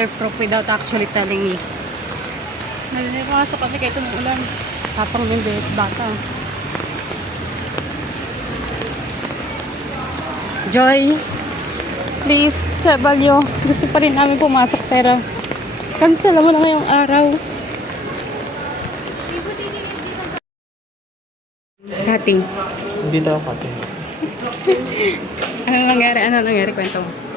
waterproof without actually telling me. Nalinig ko nga sa kami kahit umuulan. Tapang ng bata. Joy, please, Chevalyo. Gusto pa rin namin pumasok pero cancel mo na ngayong araw. Cutting. Dito ako pati. Anong nangyari? Anong nangyari? Kwento mo.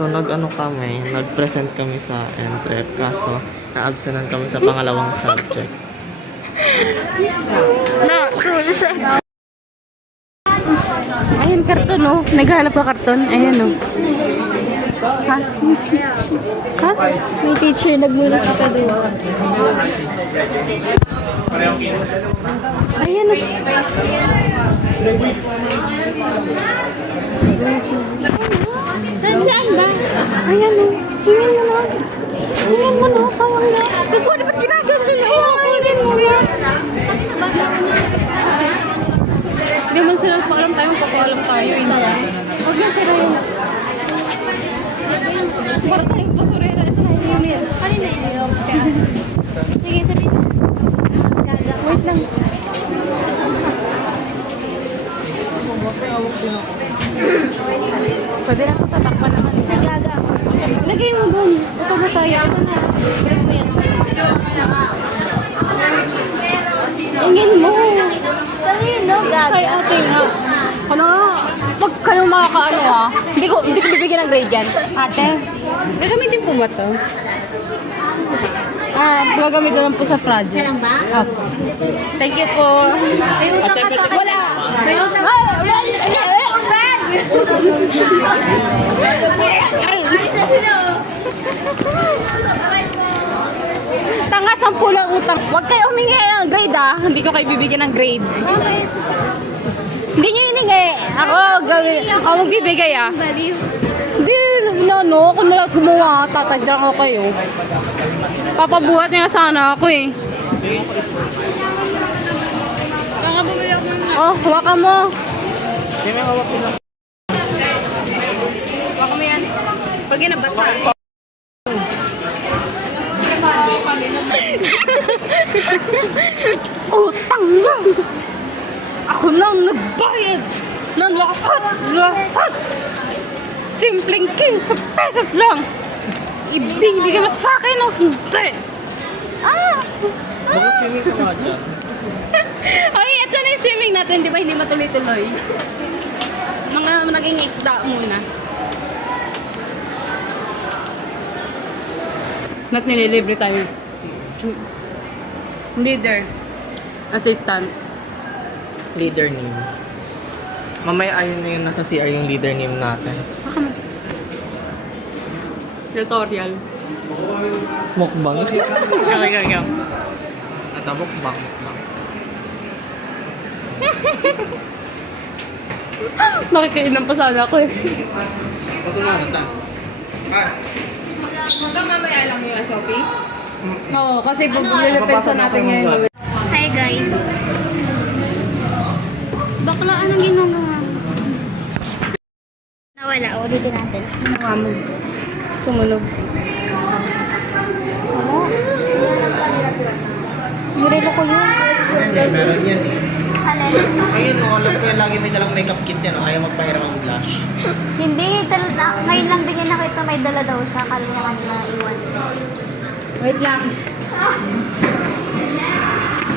So nag-present kami sa NTREP kaso na-absenan kami sa pangalawang subject. Ayun, karton oh. Naghahanap ka karton. Ayun oh. Ha? Ha? May teacher nagmuna sa doon. Ayan oh. Saan ba? Ayan o. Hingin mo na. Hingin mo na. Sayang na. Kuko, dapat ginagawa na Oo, hingin mo na. Hindi man sila paalam tayo. Papaalam tayo. Huwag na sila yun. Para tayong basurera. Ito na yun yan. Kanina yun. Sige, sabihin. Wait lang. Pwede na ito tatakpan naman. Nagaga. Lagay mo doon. Ito ba tayo? Ito na. Lagay mo yan. Hingin mo. Kanina, gaga. Kay ate nga. Ano nga? Pag kayo makakaano hindi ko bibigyan ng grade yan. Ate, gagamitin po ba ito? Gagamitin lang po sa project. Isa lang ba? Opo. Thank you po. May utang ka sa Wala. May utang ka Tanga, 10 lang utang. Huwag kayo humingi ng grade Hindi ko kayo bibigyan ng grade. Bakit? Hindi nyo hiningi. Ako magbibigay Baliw. Hindi, ako na lang gumawa. Tatadyan ko kayo. Papabuhat niya sana ako eh. Baka bumili ako ng Oh, hawakan mo. Hindi may hawak nila. Hawakan mo yan. Pag yan nabasa. Utang na! Ako nang nagbayad ng lahat! Simpleng 15 pesos lang! Ibibigay mo sa akin o hindi? Bakit swimming ka nga dyan? Ay, ito na yung swimming natin, di ba? Hindi matuloy-tuloy. Mga naging isda muna. Not nililibre tayo. Leader. Assistant. Leader name. Mamaya ayun na yung nasa CR yung leader name natin. Baka tutorial. Mukbang. Go. Ito, mukbang. Nakikainom pa sana ako eh. Ito na, ito. Hanggang mamaya lang yung SOP? Oo, kasi pag-depensa natin ngayon. Hi guys. Bakla, anong ginagawa? Nawala. O, dito natin. Ginawa mo. Tumunog. Ano? Nirelo ko yun. Hindi, meron yan eh. Alin? Ayun no, alam ko yan lagi may dalang makeup kit yan. Ayaw magpahiram ng blush. Hindi. Ngayon lang din yung nakita may dala daw siya. Kala niya kanina iwan. Wait lang.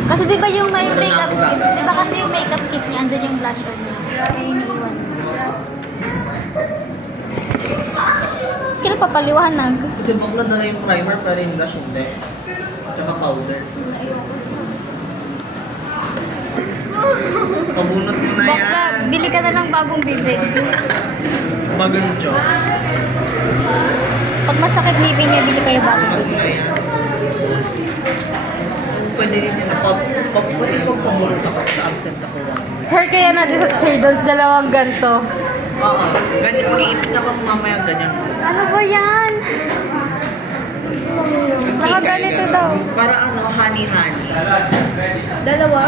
Kasi di ba yung may Pero makeup na- kit? Di ba kasi yung makeup kit niya, andun yung blush on niya. Kaya iniiwan niya. Kaya papaliwanag. Kasi bakla dala yung primer pero yung blush hindi. Tsaka powder. Pabunot mo na Bakla, yan. bili ka na ng bagong bibig. Bagong joke. Pag masakit bibig niya, bili kayo bagong Ano bibig. na yan? Pwede rin yun. Pwede pag pabunot ako sa absent ako. Hair kaya natin sa Cardons, dalawang ganto. Oo. Ganyan, mag-iipin ako mamaya ganyan. Ano ba yan? Nakaganito daw. Para ano, honey-honey. Dalawa?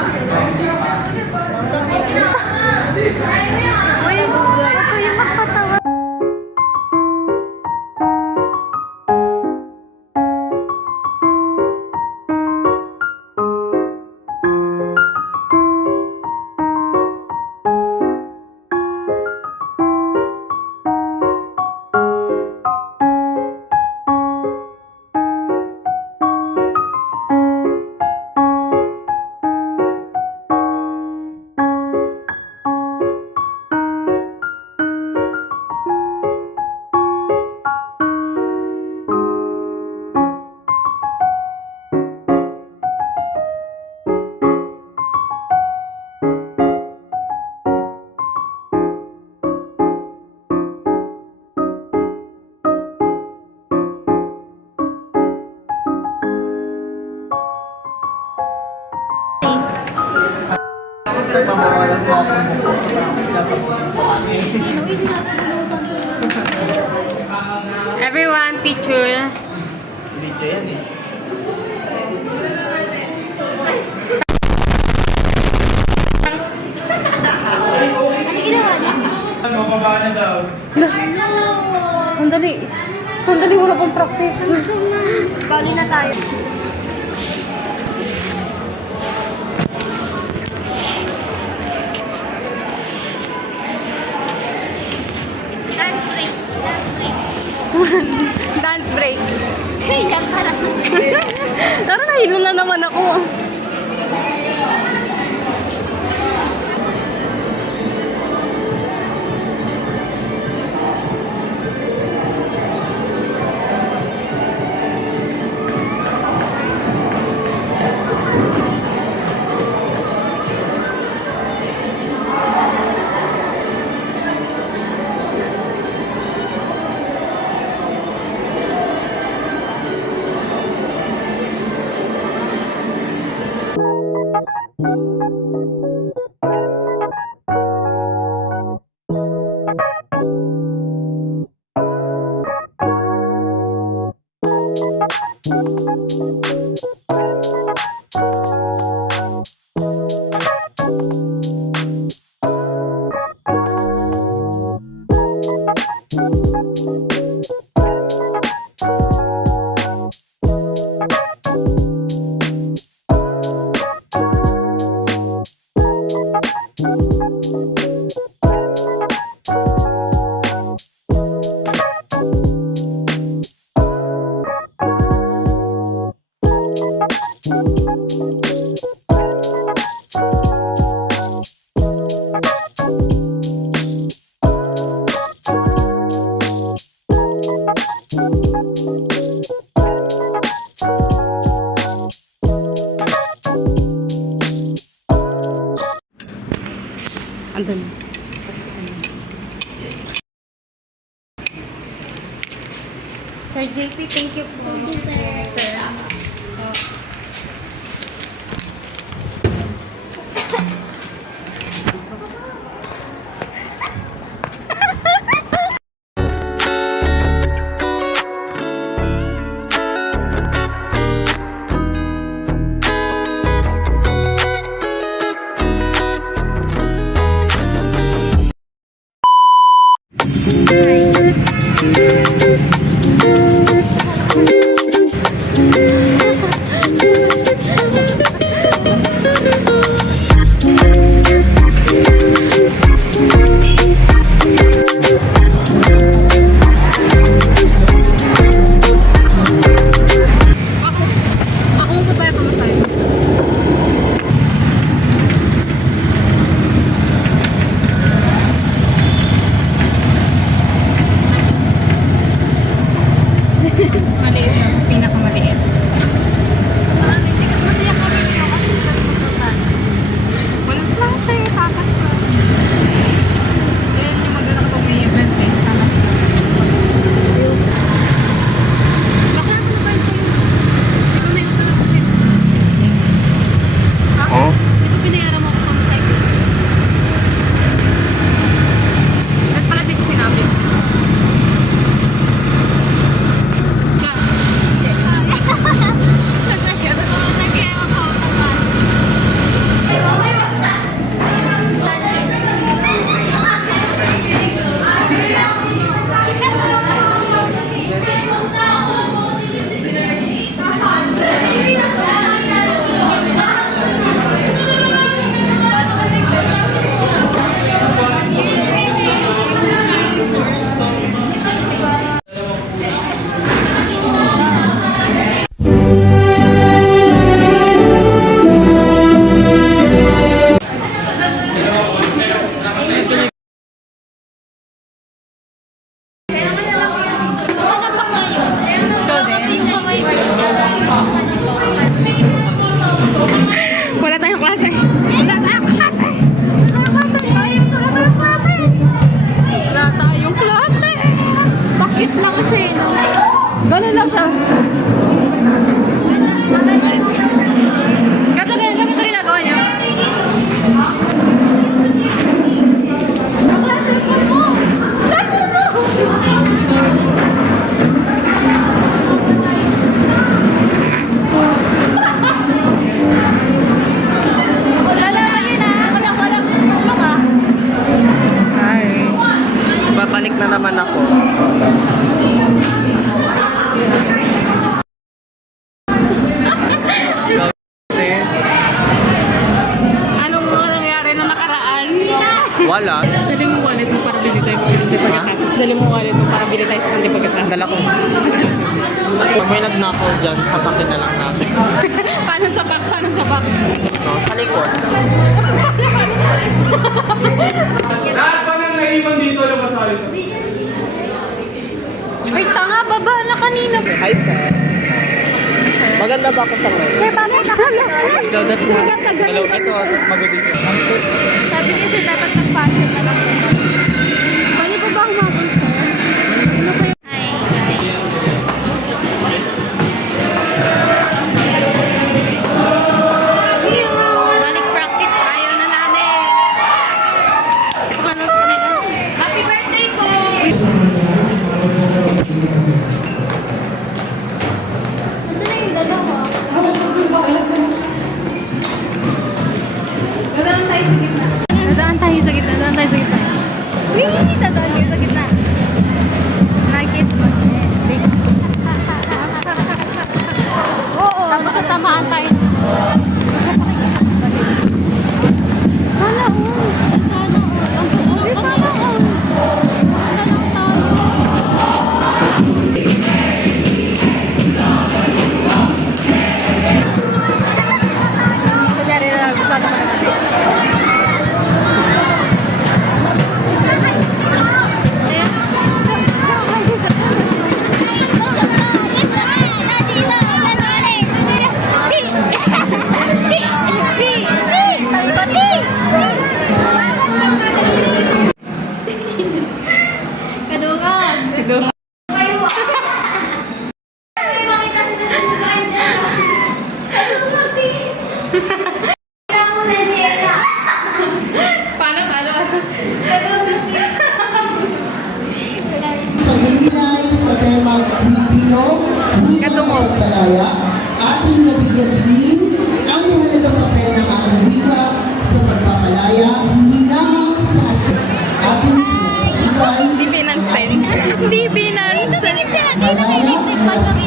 Uy, ito yung magpatawa. nagmamawalan mo ako. Everyone, picture. Video yan eh. Ano ginawa niya? Mababa na daw. Sandali. Sandali, wala pang practice. Pauli na tayo. Dance break. Dance break. Dance break. Yan ka lang. Tara, nahilo na naman ako. Andun. Sir JP, thank you po. Thank you, sir. Wala. Dali mo wallet mo para bili tayo ng pagkatapos. Dali mo wallet mo para bili tayo sa pagkatapos. Dala ko. Pag may nagnakaw dyan, sapakin na lang natin. Paano sa back? Paano sa back? No, sa likod. Lahat pa nang naiwan dito na masali sa... Ay, tanga, baba na kanina. Hi, sir. Maganda ba ako sa mga? Sir, bakit nakakita? Ikaw dati Sir, ganda, ganda. Hello, ito. Magod Sabi niya sir, dapat mag-fashion na lang. Pwede po ba humabol, sir? Ano po yung... Balik practice, ayaw na namin. Paano sa kanila? Happy birthday po! Gusto na yung dalawa? Dadaan tayo sa gitna. Dadaan tayo sa gitna, dadaan tayo sa gitna. Wee! Dadaan tayo sa gitna. Nakikit mo. Oo. Tapos sa tamaan tayo. Sana all. Sana all. Ang ganda. Sana all. Ganda lang tayo. Kunyari na lang, sana mo naman. Kadungan. Pagninilay sa temang Pilipino, Katungog. Palaya, ating nabigyan din ang mahalagang papel ng ating wika sa pagpapalaya, hindi lamang sa ating pinag-iwan, Di binansin. Di binansin. malaya at sa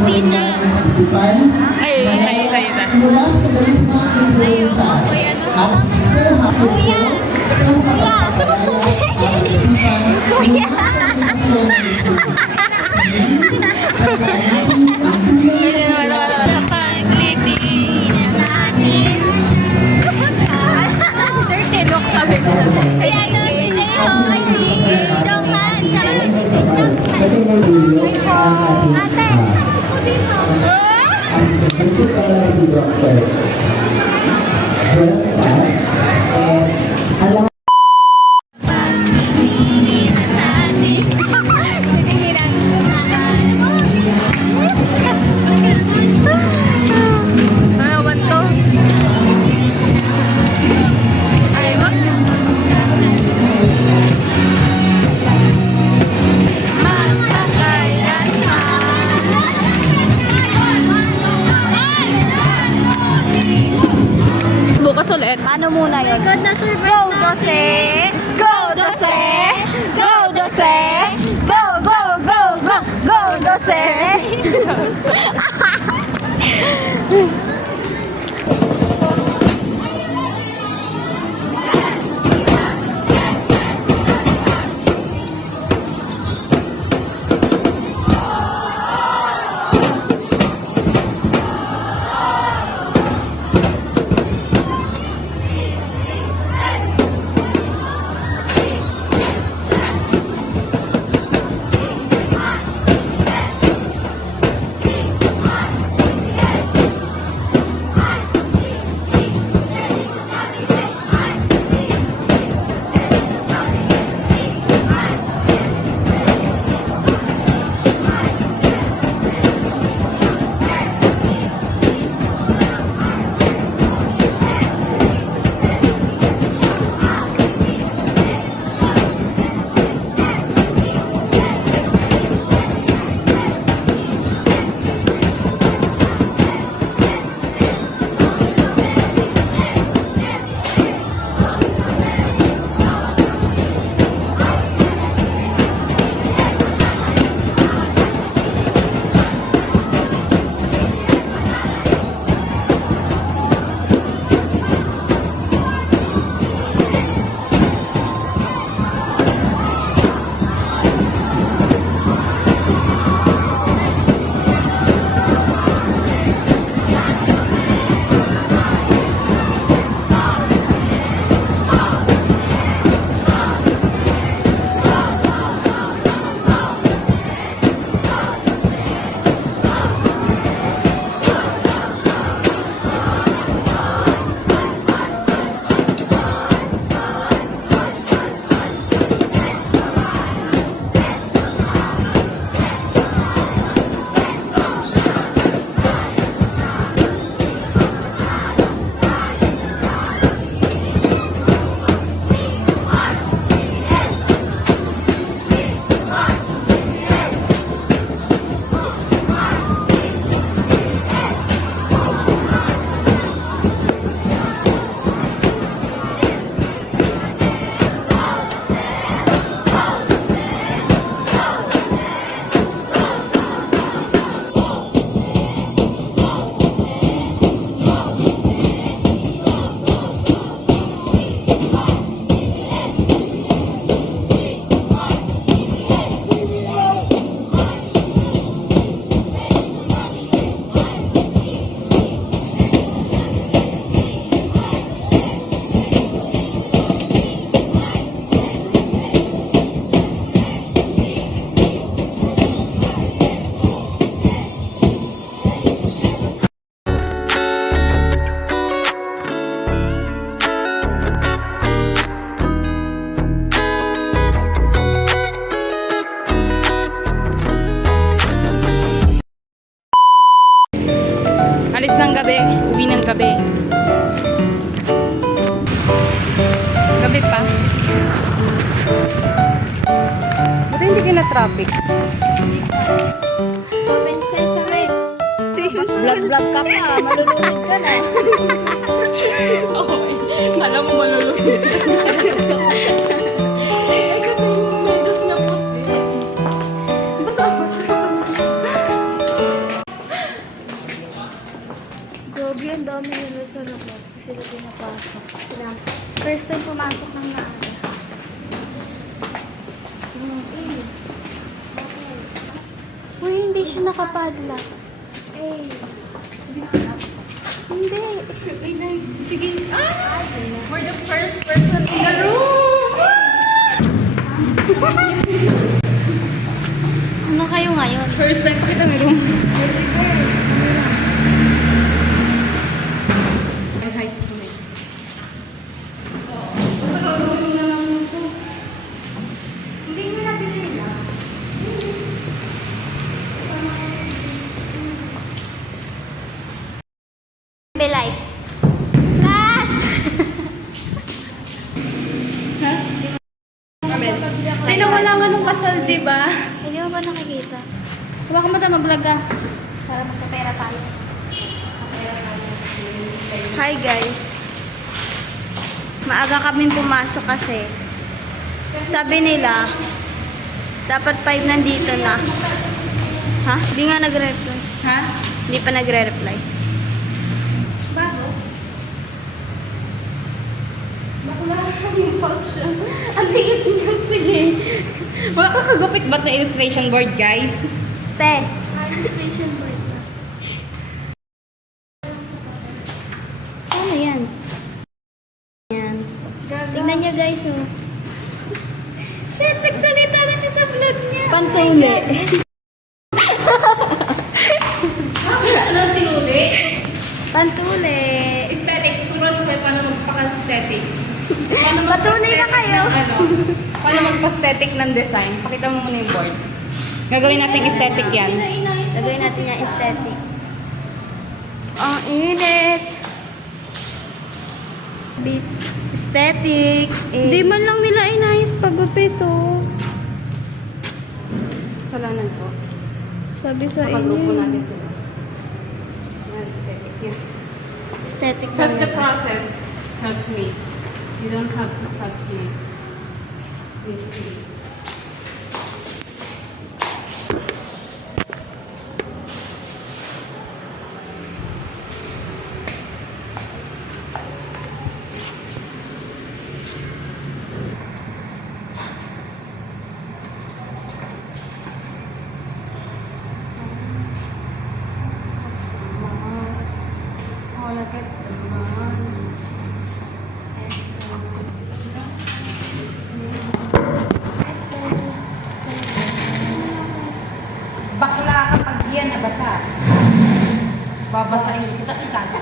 isipan, Ay, isa. mula sa gayumang influensya at sa lahat puso sa makapagpapalaya at isipan mula sa Dirty look, sabi ko. Si ano, si Jeho, ay si Jonghan, tsaka si Tito. Kasi may video ang ating Ate, ako dito. ang gusto pala si Dr. Jennifer and alam Ayawan to. Ayawan. Magkakailan bukas ulit. Paano muna yun? God, na-survive go, Dose! Go, Dose! Go, Dose! Go, go, go, go! Go, Dose! traffic. Comment Sesame. Vlog-vlog ka pa. Malulunod ka na. Alam mo malulunod. Gobi, ang dami nila sa labas. Di sila pinapasok. First time pumasok ng maaga. Uy, hindi siya nakapadlock. Eh. Hindi. Ay, nice. Sige. Ah! We're the first person in the room! Ano kayo ngayon? First time pa kita may room. Ay, high school eh. Hindi nyo nabili na. Belay. Tas! Ay, nawala nga nung kasal, di ba? Hindi mo ba nakikita? Huwag ka mata mag-vlog ka. Para magkapera tayo. Hi guys. Maaga kaming pumasok kasi. Sabi nila, dapat 5 nandito na. Ha? Hindi nga nagre-reply. Ha? Hindi pa nagre-reply. Bago? Bakla yung pouch. Ang liit niyo, sige. Wala ka kagupit ba't na illustration board, guys? Te. Station board na. Ano yan? Yan. Tingnan niyo guys, oh. Shit, nagsalita na siya sa vlog niya. Pantuli. Anong tinuli? Pantuli. Aesthetic. Turuan ko paano magpaka-aesthetic. Patunay na kayo. Paano magpa-aesthetic ng design? Pakita mo muna yung board. Gagawin natin aesthetic yan. Lagawin natin yung aesthetic. Ang init. Beats. Aesthetic. Hindi man lang nila inayos pagupit, oh. Salanan ko. Sabi sa Nakagrupo inyo. natin sila. Yan, aesthetic yan. Aesthetic Trust the lang. process. Trust me. You don't have to trust me. You see. Oh, look at the man. Bakla kapag yan nabasa. Babasahin kita ikata.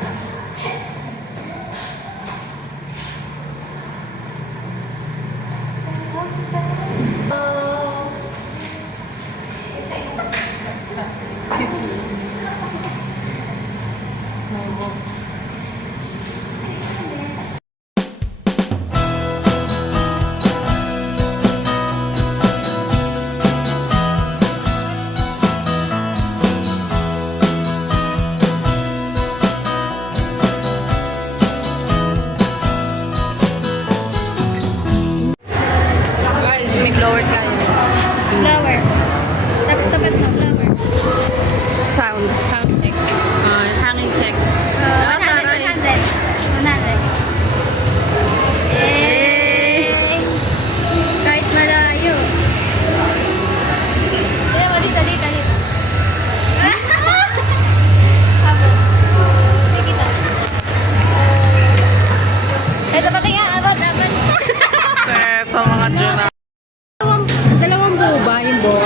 Guys, may blower tayo. Flower. Tapat na flower. Sound check. Hanging check. 100. 100. Eh. Kahit malayo. Dito. Abo. Kita. Ito pati nga, abot. Sa mga Juna. Dalawang buo ba yung buo?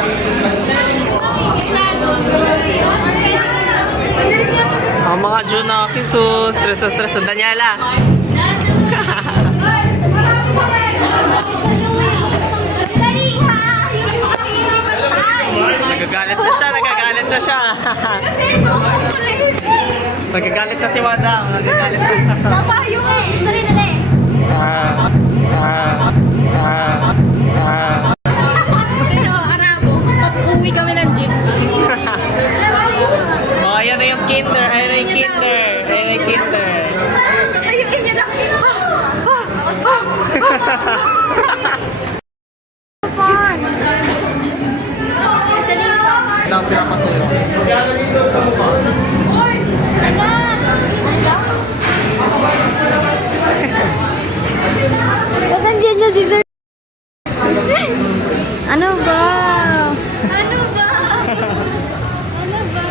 Ang mga Juna, kisus. Stress. Daniela. Nagagalit na siya. Nagagalit na si Wada. Nagagalit na. Sama yung sorry na rin. Ito, Arabo. Lang pinapatulong. Ba't nandiyan niya si Sir? Ano ba? Ano ba? Ano ba?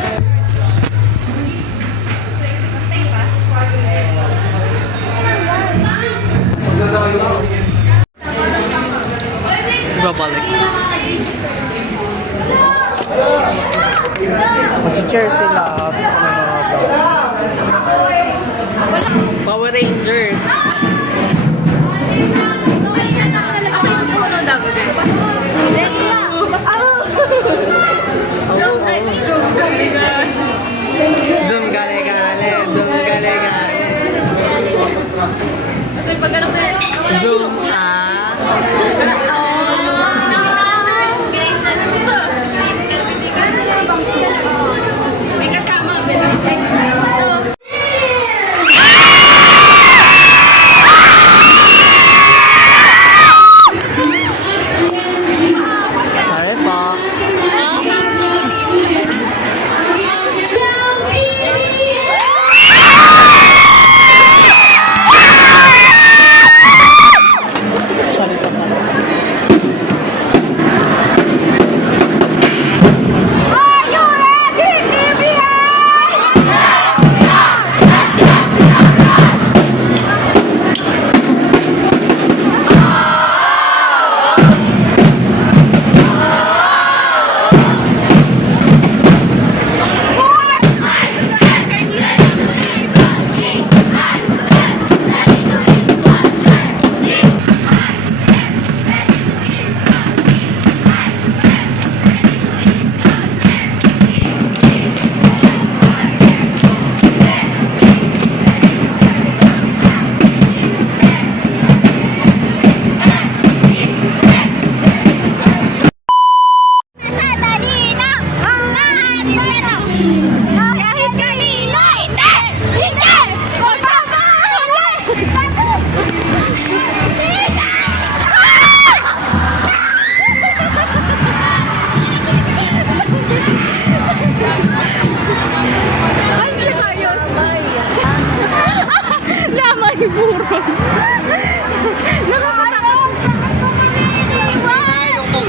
Ibabalik. Mag-cheer sila sa Power Rangers. Ako yung puno daw. Zoom gale-gale, zoom gale-gale. So, pag ganun na Zoom may kasama. Sorry po. Sorry sa pa. Kahit kanino, hindi! Hindi! Lamay buron. Nakakatakot!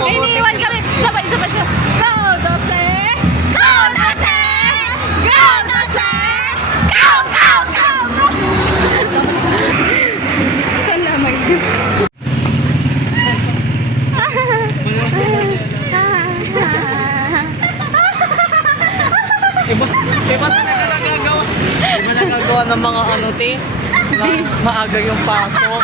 Iniiwan kami. Sabay. Go, Dose! Go, Dose! Go, Dose! Go, go, go, go! Saan lamay? Iba talaga nagagawa. Iba nagagawa ng mga ano, te. Maaga yung pasok.